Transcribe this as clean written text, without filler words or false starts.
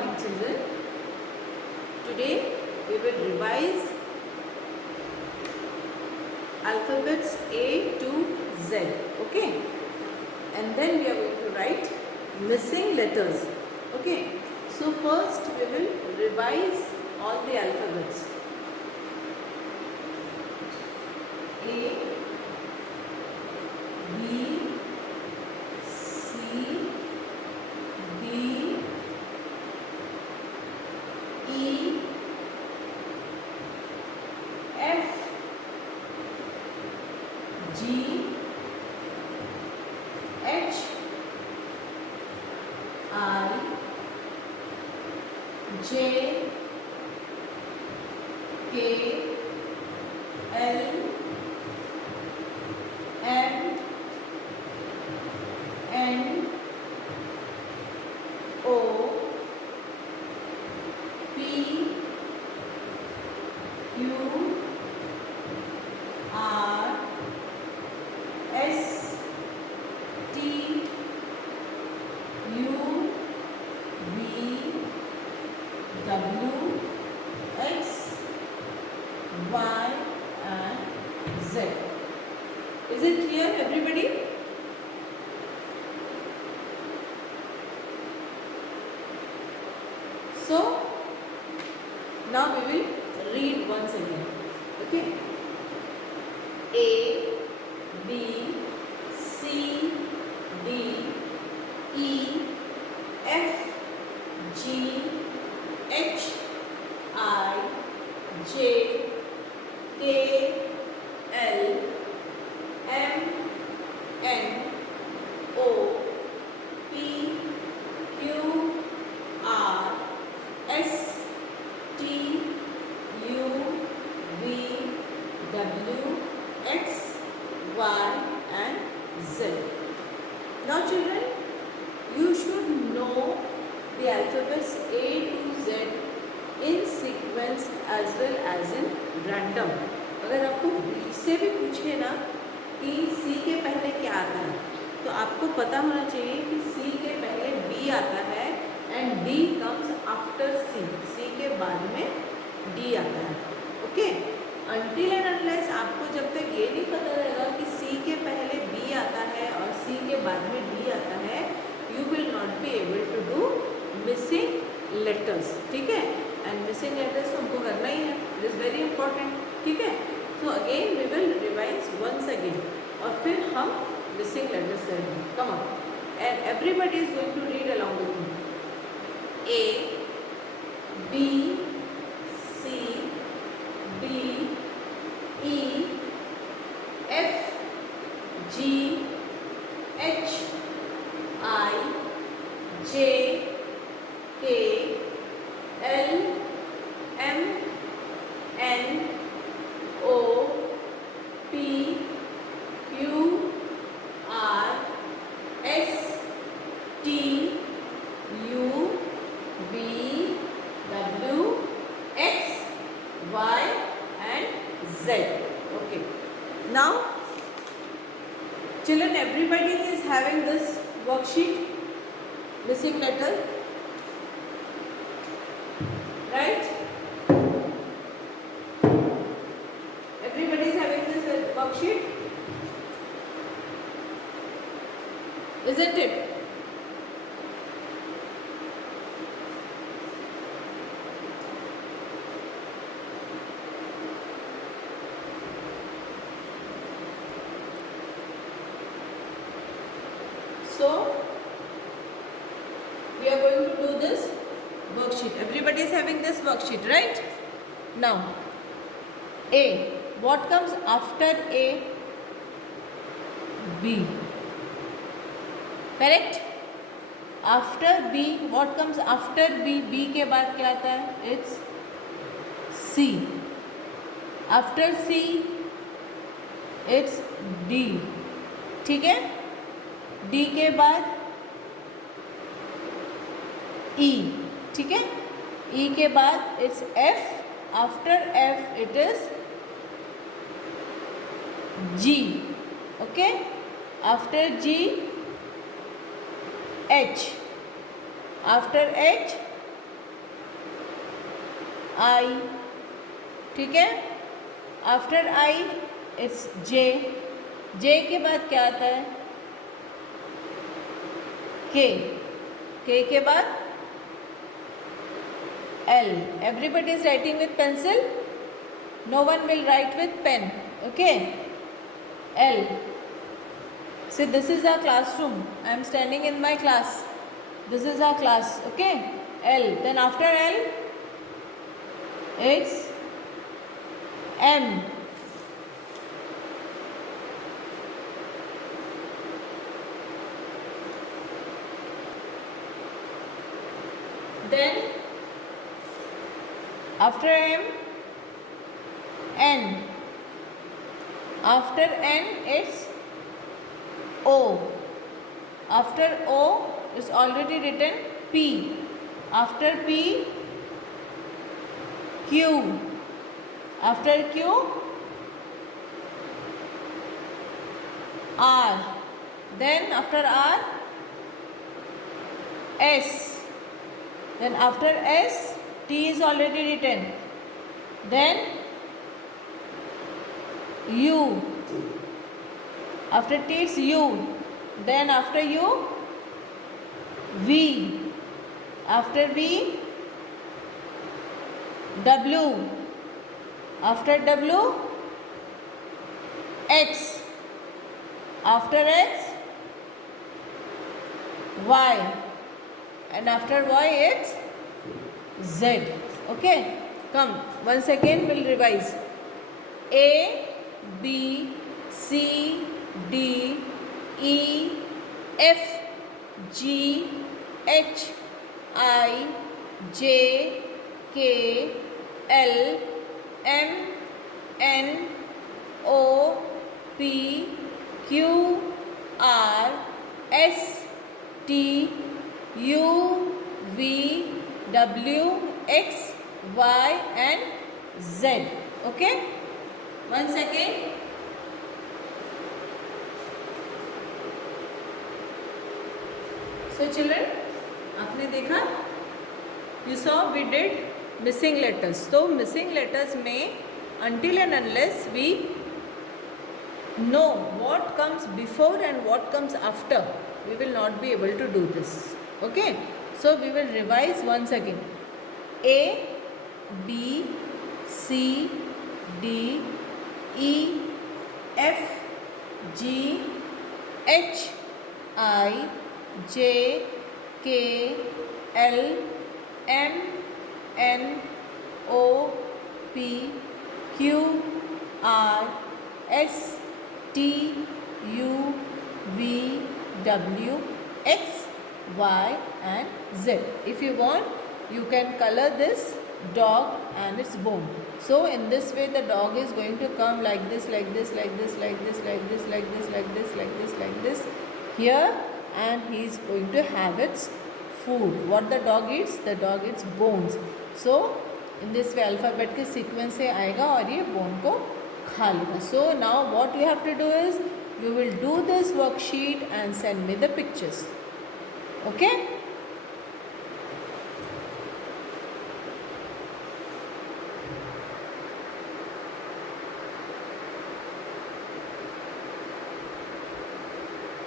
morning, children. Today we will revise alphabets A to Z. Okay, and then we are going to write missing letters. Okay, so first we will revise all the alphabets. A, B, C, D, E, F, G, H, I, J, K, L, M, N, O, P, Q, R, S, T, U, V, W, X, Y and Z. Is it clear, everybody? So now we will read once again. Okay. A, B, C, D, E, F, G, H, I, J, K, L, M, N, O, P, Q, R, S, T, U, V, W, X, Y and Z. Now children, you should know the alphabets A to Z in sequence as well as in random. अगर आपको इससे भी पूछे ना कि C के पहले क्या आता है तो आपको पता होना चाहिए कि C के पहले B आता है and D comes after C. C के बाद में D आता है. ओके, अनटिल एंड अनलेस आपको जब तक ये नहीं पता रहेगा कि C के पहले B आता है और C के बाद में D आता है, you will not be able to do missing letters. ठीक है, एंड मिसिंग लेटर्स हमको करना ही है. It is very important. ठीक है, so again we will revise once again और फिर हम मिसिंग लेटर्स करेंगे. Come on, and everybody is going to read along with me. A, B, C, D, E, F, G, H, I, J, K, L, M, N, O, P, Q, R, S, T, U, V, W, X, Y and Z. Okay. Now, children, everybody is having this worksheet, missing letter, right? Everybody is having this worksheet, isn't it? So we are going to do this worksheet. Everybody is having this worksheet, right? Now A, what comes after A? B, correct? After B, what comes after B? B के बाद क्या आता है? It's C. After C, it's D. ठीक है, D के बाद E. ठीक है, E के बाद it's F. After F it is G. Okay, after G H. After H I, ठीक है. After I it's J. J के बाद क्या आता है? K. K के बाद L. Everybody is writing with pencil. No one will write with pen. Okay. L. See, this is our classroom. I am standing in my class. This is our class. Okay. L. Then after L, it's M. Then after M, N. After N, it's O. After O is already written P. After P, Q. After Q, R. Then after R, S. Then after S, T is already written. Then U. After T it's U. Then after U, V. After V, W. After W, X. After X, Y. And after Y it's Z. Okay. Come, once again we'll revise. A, B, C, D, E, F, G, H, I, J, K, L, M, N, O, P, Q, R, S, T, U, V, W, X, Y and Z. Okay. Once again. So children, आपने देखा, you saw we did missing letters. So missing letters में until and unless we know what comes before and what comes after, we will not be able to do this. Okay. So we will revise once again. A, B, C, D, E, F, G, H, I, J, K, L, M, N, O, P, Q, R, S, T, U, V, W, X, Y and Z. If you want, you can color this dog and its bone. So in this way the dog is going to come like this, like this, like this, like this, like this, like this, like this, like this, like this here, and he is going to have its food. What the dog eats? The dog eats bones. So in this way alphabet के sequence से आएगा और ये bone को खा लेगा. So now what you have to do is you will do this worksheet and send me the pictures. Okay.